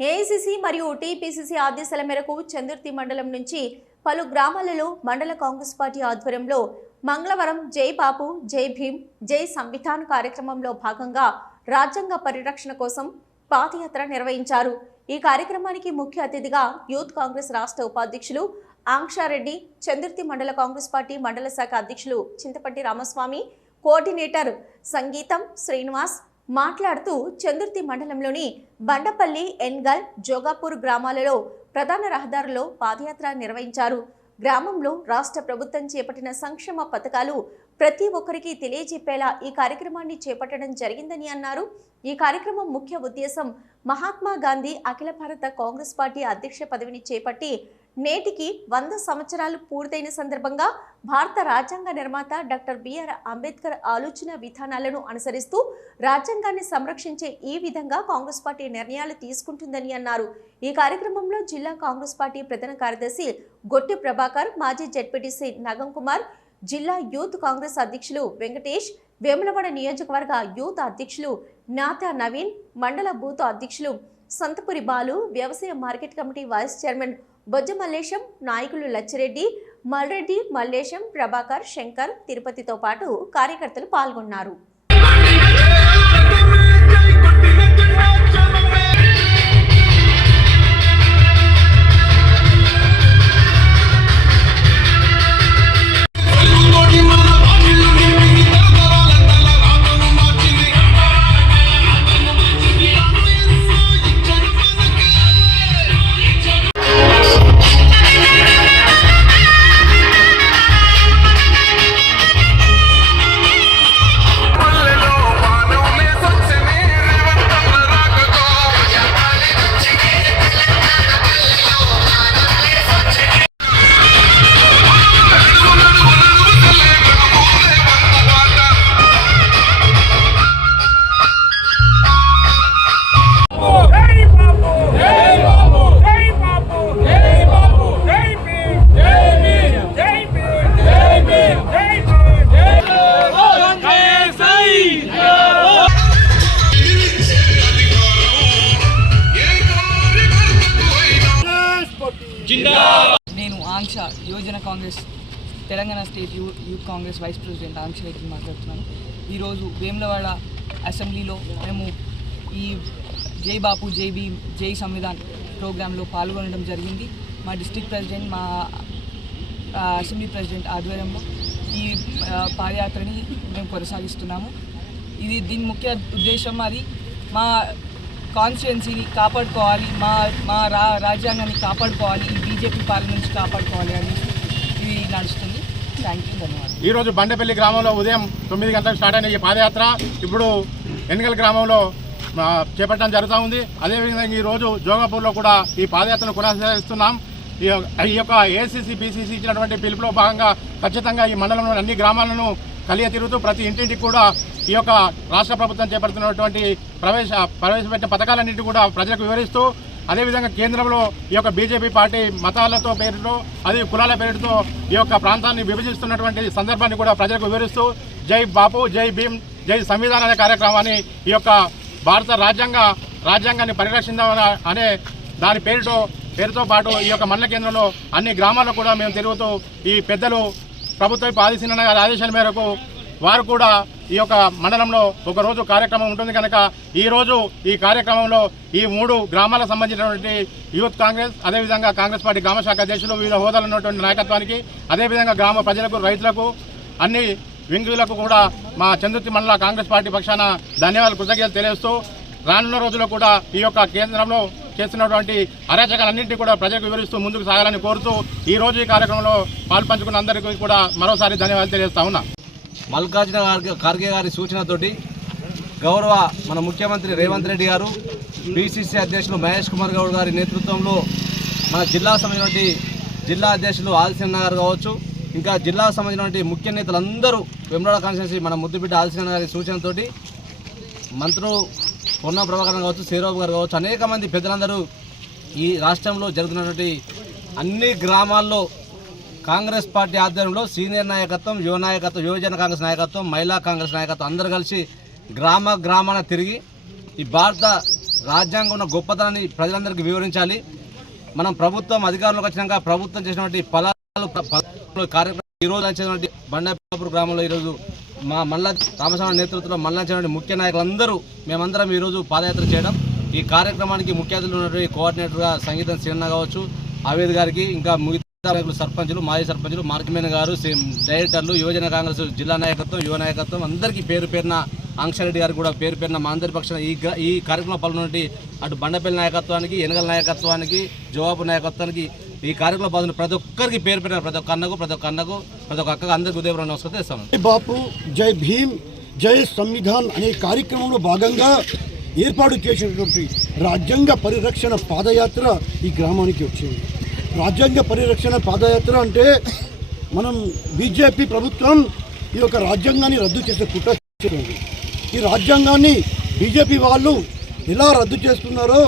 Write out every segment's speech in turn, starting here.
AICC మరియు TPCC ఆదేశాల మేరకు చందుర్తి మండలం నుంచి పలు గ్రామాలలో మండల కాంగ్రెస్ పార్టీ ఆధ్వర్యంలో మంగళవారం జై బాపు జై భీమ్ జై సంవిధాన్ కార్యక్రమంలో భాగంగా రాజ్యాంగ పరిరక్షణ కోసం పాదయాత్ర నిర్వహించారు. ఈ కార్యక్రమానికి ముఖ్య అతిథిగా యూత్ కాంగ్రెస్ రాష్ట్ర ఉపాధ్యక్షులు ఆంక్షారెడ్డి చందుర్తి మండల కాంగ్రెస్ పార్టీ మండల శాఖ అధ్యక్షులు చింతపట్టి రామస్వామి కోఆర్డినేటర్ సంగీతం శ్రీనివాస్ మాట్లాడుతూ చందుర్తి మండలంలోని బండపల్లి ఎన్గల్ జోగాపూర్ గ్రామాలలో ప్రధాన రహదారులో పాదయాత్ర నిర్వహించారు. గ్రామంలో రాష్ట్ర ప్రభుత్వం చేపట్టిన సంక్షేమ పథకాలు ప్రతి ఒక్కరికి తెలియజెప్పేలా ఈ కార్యక్రమాన్ని చేపట్టడం జరిగిందని అన్నారు. ఈ కార్యక్రమం ముఖ్య ఉద్దేశం మహాత్మా గాంధీ అఖిల భారత కాంగ్రెస్ పార్టీ అధ్యక్ష పదవిని చేపట్టి నేటికి వంద సంవత్సరాలు పూర్తయిన సందర్భంగా భారత రాజ్యాంగ నిర్మాత డాక్టర్ బిఆర్ అంబేద్కర్ ఆలోచన విధానాలను అనుసరిస్తూ రాజ్యాంగాన్ని సంరక్షించే ఈ విధంగా కాంగ్రెస్ పార్టీ నిర్ణయాలు తీసుకుంటుందని అన్నారు. ఈ కార్యక్రమంలో జిల్లా కాంగ్రెస్ పార్టీ ప్రధాన కార్యదర్శి గొట్టి ప్రభాకర్ మాజీ జడ్పీటీసీ నగం కుమార్ జిల్లా యూత్ కాంగ్రెస్ అధ్యక్షులు వెంకటేష్ వేములవాడ నియోజకవర్గ యూత్ అధ్యక్షులు నాతా నవీన్ మండల బూత్ అధ్యక్షులు సంతపురి బాలు వ్యవసాయ market committee vice chairman Bojja Mallesham నాయకులు లచ్చిరెడ్డి మల్రెడ్డి మల్లేశం ప్రభాకర్ శంకర్ తిరుపతితో పాటు కార్యకర్తలు పాల్గొన్నారు. యువజన Congress Telangana state you youth Congress vice president Aanksha Reddy మాట్లాడుతున్నాను ఈరోజు వేములవాడ అసెంబ్లీలో మేము ఈ జై బాపు జై బీ జై సంవిధాన్ ప్రోగ్రాంలో పాల్గొనడం జరిగింది. మా డిస్టిక్ ప్రెసిడెంట్ మా అసెంబ్లీ ప్రెసిడెంట్ ఆధ్వర్యంలో ఈ పాదయాత్రని మేము కొనసాగిస్తున్నాము. ఇది దీని ముఖ్య ఉద్దేశం అది మా కాన్స్టిట్యున్సీని కాపాడుకోవాలి మా మా రా రాజ్యాంగాన్ని కాపాడుకోవాలి ఈ బీజేపీ పాలన నుంచి కాపాడుకోవాలి అని ఇది నడుస్తుంది. థ్యాంక్ యూ ధన్యవాదాలు. ఈరోజు బండపల్లి గ్రామంలో ఉదయం తొమ్మిది గంటలకు స్టార్ట్ అయిన ఈ పాదయాత్ర ఇప్పుడు ఎన్నికల గ్రామంలో చేపట్టడం జరుగుతూ ఉంది. అదేవిధంగా ఈరోజు జోగాపూర్లో కూడా ఈ పాదయాత్రను కొనసాగిస్తున్నాం. ఈ యొక్క- ఈ యొక్క ఏసీసీ బీసీసీ ఇచ్చినటువంటి పిలుపులో భాగంగా ఖచ్చితంగా ఈ మండలంలోని అన్ని గ్రామాలను కలియ తిరుగుతూ ప్రతి ఇంటింటికి కూడా ఈ యొక్క రాష్ట్ర ప్రభుత్వం చేపడుతున్నటువంటి ప్రవేశ ప్రవేశపెట్టిన పథకాలన్నింటి కూడా ప్రజలకు వివరిస్తూ అదేవిధంగా కేంద్రంలో ఈ యొక్క బీజేపీ పార్టీ మతాలతో పేరుతో అది కులాల పేరుతో ఈ యొక్క ప్రాంతాన్ని విభజిస్తున్నటువంటి సందర్భాన్ని కూడా ప్రజలకు వివరిస్తూ జై బాపు జై భీమ్ జై సంవిధాన అనే కార్యక్రమాన్ని ఈ యొక్క భారత రాజ్యాంగ రాజ్యాంగాన్ని పరిరక్షిందామని అనే దాని పేరుతో పేరుతో పాటు ఈ యొక్క మండల కేంద్రంలో అన్ని గ్రామాల్లో కూడా మేము తిరుగుతూ ఈ పెద్దలు ప్రభుత్వ ఆదేశించిన ఆదేశాల మేరకు వారు కూడా ఈ యొక్క మండలంలో ఒకరోజు కార్యక్రమం ఉంటుంది కనుక ఈరోజు ఈ కార్యక్రమంలో ఈ మూడు గ్రామాలకు సంబంధించినటువంటి యూత్ కాంగ్రెస్ అదేవిధంగా కాంగ్రెస్ పార్టీ గ్రామ శాఖ అధ్యక్షులు వివిధ హోదాలు ఉన్నటువంటి నాయకత్వానికి అదేవిధంగా గ్రామ ప్రజలకు రైతులకు అన్ని వింగులకు కూడా మా చందుర్తి మండల కాంగ్రెస్ పార్టీ పక్షాన ధన్యవాదాలు కృతజ్ఞతలు తెలియజేస్తూ రానున్న రోజుల్లో కూడా ఈ యొక్క కేంద్రంలో చేస్తున్నటువంటి అరాచకాలన్నింటినీ కూడా ప్రజలకు వివరిస్తూ ముందుకు సాగాలని కోరుతూ ఈ రోజు ఈ కార్యక్రమంలో పాల్పంచుకున్న అందరికీ కూడా మరోసారి ధన్యవాదాలు తెలియజేస్తా ఉన్నా. మల్లికార్జున ఖార్గే గారి సూచనతోటి గౌరవ మన ముఖ్యమంత్రి రేవంత్ రెడ్డి గారు బీసీసీ అధ్యక్షులు మహేష్ కుమార్ గౌడ్ గారి నేతృత్వంలో మన జిల్లా సంబంధించినటువంటి జిల్లా అధ్యక్షులు ఆదిశన్న గారు కావచ్చు ఇంకా జిల్లా సంబంధించినటువంటి ముఖ్య నేతలందరూ వెమ్రాడ కాన్స్టిట్యున్సీ మన ముద్దుబిడ్డ ఆదిశన్న గారి సూచనతోటి మంత్రులు పొన్న ప్రభాకరన్ కావచ్చు సేరాబు గారు కావచ్చు అనేక మంది పెద్దలందరూ ఈ రాష్ట్రంలో జరుగుతున్నటువంటి అన్ని గ్రామాల్లో కాంగ్రెస్ పార్టీ ఆధ్వర్యంలో సీనియర్ నాయకత్వం యువ నాయకత్వం యువజన కాంగ్రెస్ నాయకత్వం మహిళా కాంగ్రెస్ నాయకత్వం అందరూ కలిసి గ్రామ గ్రామాన తిరిగి ఈ భారత రాజ్యాంగం ఉన్న గొప్పతనాన్ని ప్రజలందరికీ వివరించాలి. మనం ప్రభుత్వం అధికారంలోకి వచ్చినాక ప్రభుత్వం చేసినటువంటి ఫలాలు కార్యక్రమం ఈ వచ్చినటువంటి బండాపూర్ గ్రామంలో ఈరోజు మా మల్ల రామస్వామి నేతృత్వంలో మల్లించినటువంటి ముఖ్య నాయకులందరూ మేమందరం ఈరోజు పాదయాత్ర చేయడం. ఈ కార్యక్రమానికి ముఖ్య అతిథులు ఉన్నటువంటి కోఆర్డినేటర్గా సంగీతం శ్రీన్న కావచ్చు ఆవేద్ గారికి ఇంకా నాయకులు సర్పంచులు మాజీ సర్పంచులు మార్కిమేన్ గారు డైరెక్టర్లు యువజన కాంగ్రెస్ జిల్లా నాయకత్వం యువ నాయకత్వం అందరికీ పేరు పేరున ఆంక్షరెడ్డి గారు కూడా పేరు పేరున మా అందరి పక్షాన ఈ గ్ర- ఈ కార్యక్రమం పాల్గొన్నటువంటి అటు బండపల్లి నాయకత్వానికి ఎనగల నాయకత్వానికి జవాబు నాయకత్వానికి ఈ కార్యక్రమం పాల్గొన్న ప్రతి ఒక్కరికి పేరు పెట్టిన ప్రతి ఒక్క అన్నకు ప్రతి ఒక్క అన్నకు ప్రతి ఒక్క అక్కకు అందరికీ ఉదయం నమస్కారం చేస్తాను బాపు జై భీమ్ జై సంవిధాన్ అనే కార్యక్రమంలో భాగంగా ఏర్పాటు చేసినటువంటి రాజ్యాంగ పరిరక్షణ పాదయాత్ర ఈ గ్రామానికి వచ్చింది. రాజ్యాంగ పరిరక్షణ పాదయాత్ర అంటే మనం బీజేపీ ప్రభుత్వం ఈ యొక్క రాజ్యాంగాన్ని రద్దు చేసే కుట్ర ఈ రాజ్యాంగాన్ని బీజేపీ వాళ్ళు ఎలా రద్దు చేస్తున్నారో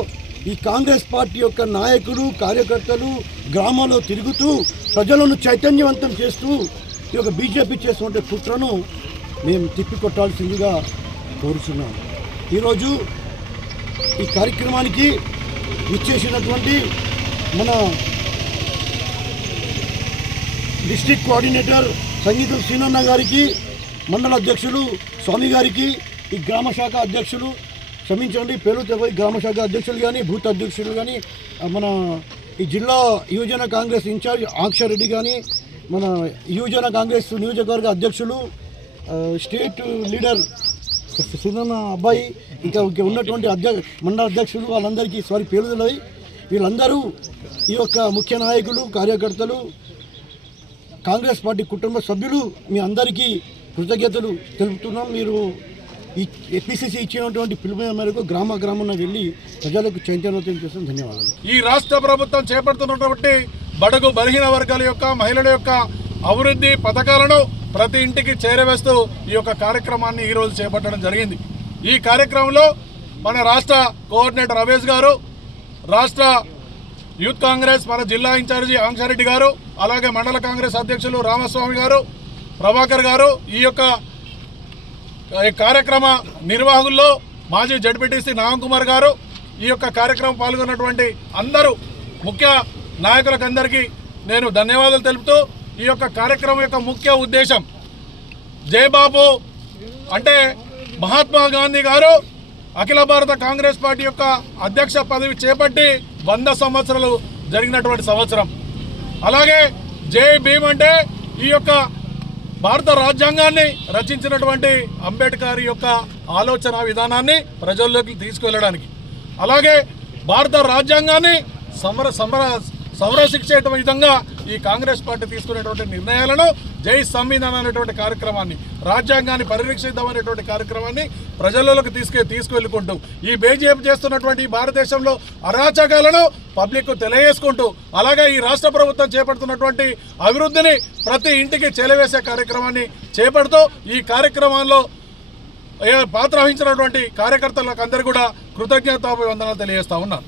ఈ కాంగ్రెస్ పార్టీ యొక్క నాయకులు కార్యకర్తలు గ్రామాల్లో తిరుగుతూ ప్రజలను చైతన్యవంతం చేస్తూ ఈ యొక్క బీజేపీ చేస్తున్న కుట్రను మేము తిప్పికొట్టాల్సిందిగా కోరుచున్నాం. ఈరోజు ఈ కార్యక్రమానికి ఇచ్చేసినటువంటి మన డిస్టిక్ కోఆర్డినేటర్ సంగీతం శ్రీనన్న గారికి మండల అధ్యక్షులు స్వామి గారికి ఈ గ్రామ శాఖ అధ్యక్షులు క్షమించండి పేరు పోయి గ్రామ శాఖ అధ్యక్షులు కానీ బూత్ అధ్యక్షులు కానీ మన ఈ జిల్లా యువజన కాంగ్రెస్ ఇన్ఛార్జ్ ఆక్షరెడ్డి కానీ మన యువజన కాంగ్రెస్ నియోజకవర్గ అధ్యక్షులు స్టేట్ లీడర్ సినన్న అబ్బాయి ఇంకా ఉన్నటువంటి అధ్యక్ష మండల అధ్యక్షులు వాళ్ళందరికీ సారీ పేరు వీళ్ళందరూ ఈ యొక్క ముఖ్య నాయకులు కార్యకర్తలు కాంగ్రెస్ పార్టీ కుటుంబ సభ్యులు మీ అందరికీ కృతజ్ఞతలు తెలుపుతున్నాం. మీరు ఈ ఎపిసిసి ఇచ్చినటువంటి పిలుపు మేరకు గ్రామ గ్రామాన వెళ్ళి ప్రజలకు చైతన్యవంతం చేస్తాం ధన్యవాదాలు. ఈ రాష్ట్ర ప్రభుత్వం చేపడుతున్నటువంటి బడుగు బలహీన వర్గాల యొక్క మహిళల యొక్క అభివృద్ధి పథకాలను ప్రతి ఇంటికి చేరవేస్తూ ఈ యొక్క కార్యక్రమాన్ని ఈరోజు చేపట్టడం జరిగింది. ఈ కార్యక్రమంలో మన రాష్ట్ర కోఆర్డినేటర్ రవేష్ గారు రాష్ట్ర యూత్ కాంగ్రెస్ మన జిల్లా ఇన్ఛార్జి ఆంక్షారెడ్డి గారు అలాగే మండల కాంగ్రెస్ అధ్యక్షులు రామస్వామి గారు ప్రభాకర్ గారు ఈ యొక్క కార్యక్రమ నిర్వాహకుల్లో మాజీ జడ్పీటీసీ నాగం కుమార్ గారు ఈ యొక్క కార్యక్రమం పాల్గొన్నటువంటి అందరూ ముఖ్య నాయకులకు అందరికీ నేను ధన్యవాదాలు తెలుపుతూ ఈ యొక్క కార్యక్రమం యొక్క ముఖ్య ఉద్దేశం జయబాబు అంటే మహాత్మా గాంధీ గారు అఖిల భారత కాంగ్రెస్ పార్టీ యొక్క అధ్యక్ష పదవి చేపట్టి వంద సంవత్సరాలు జరిగినటువంటి సంవత్సరం. అలాగే జై భీమ్ అంటే ఈ యొక్క భారత రాజ్యాంగాన్ని రచించినటువంటి అంబేద్కర్ యొక్క ఆలోచన విధానాన్ని ప్రజల్లోకి తీసుకువెళ్ళడానికి అలాగే భారత రాజ్యాంగాన్ని సమర సమర సంరక్షించే విధంగా ఈ కాంగ్రెస్ పార్టీ తీసుకునేటువంటి నిర్ణయాలను జై సంవిధానం అనేటువంటి కార్యక్రమాన్ని రాజ్యాంగాన్ని పరిరక్షిద్దామనేటువంటి కార్యక్రమాన్ని ప్రజలలోకి తీసుకె తీసుకువెళ్ళుకుంటూ ఈ బీజేపీ చేస్తున్నటువంటి ఈ భారతదేశంలో అరాచకాలను పబ్లిక్ తెలియజేసుకుంటూ అలాగే ఈ రాష్ట్ర ప్రభుత్వం చేపడుతున్నటువంటి అభివృద్ధిని ప్రతి ఇంటికి చేలవేసే కార్యక్రమాన్ని చేపడుతూ ఈ కార్యక్రమంలో పాత్ర వహించినటువంటి కార్యకర్తలకు అందరూ కూడా కృతజ్ఞతాభివందనాలు తెలియజేస్తా ఉన్నాను.